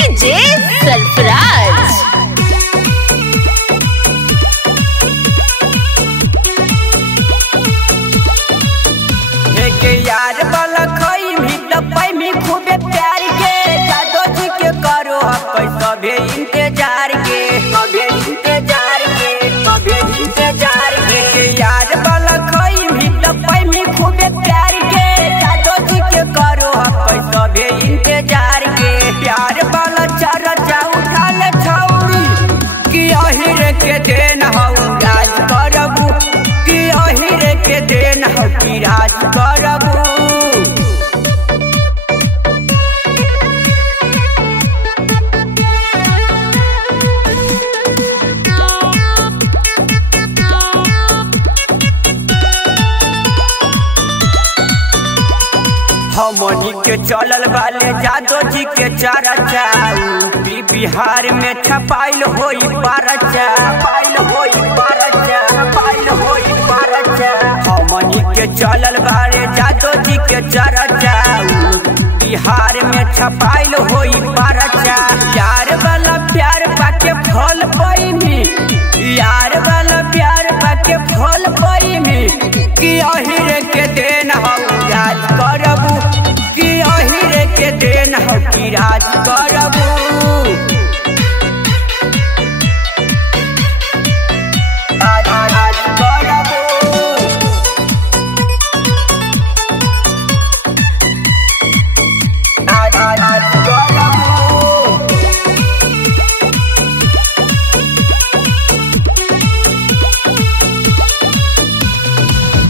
DJ Sarfaraz. के यार वाला खई भी दबाई में खूबे प्यार के जादो जी के करो पैसा भी इंतजार के अभी इंतजार के अभी इंतजार के यार वाला खई भी दबाई में खूबे प्यार के जादो जी के करो पैसा भी इंतजार के प्यार वाला चर्चा उठा ले छौरी कि अहिरे के देन हऊ राज करबू कि अहिरे के देन हऊ कि राज करबू। हमनी के चलल वाले जादो जी के चर्चा यूपी बिहार में छपाइल होई परचा छपाइल होई परचा छपाइल होई परचा। हमनी के चलल वाले जादो जी के चर्चा बिहार में छपाइल होई परचा। यार वाला प्यार पाके फल पैनी यार वाला प्यार पाके फल पैनी कि अहिरे के देन हऊ राज करबू कि अहिरे के देन हऊ कि राज करबू।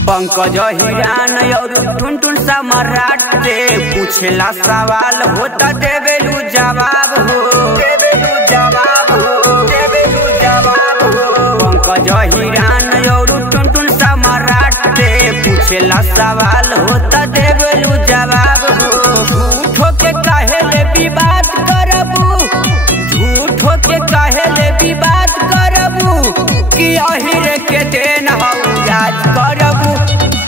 पंकज हिरान और टुनटुन सम्राट से पूछला सवाल होता देवेलू जवाब हो देवेलू जवाब हो देवेलू जवाब हो। पंकज हिरान और टुनटुन सम्राट से पूछला सवाल होता देवेलू जवाब हो। झूठो के काहेले विवाद करबू झूठो के काहेले विवाद करबू कि अहिरे के देन हऊ राज करबू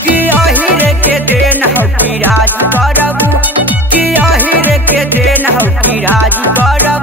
कि अहिरे के देन हऊ कि राज करबू कि अहिरे के देन हऊ कि राज करबू।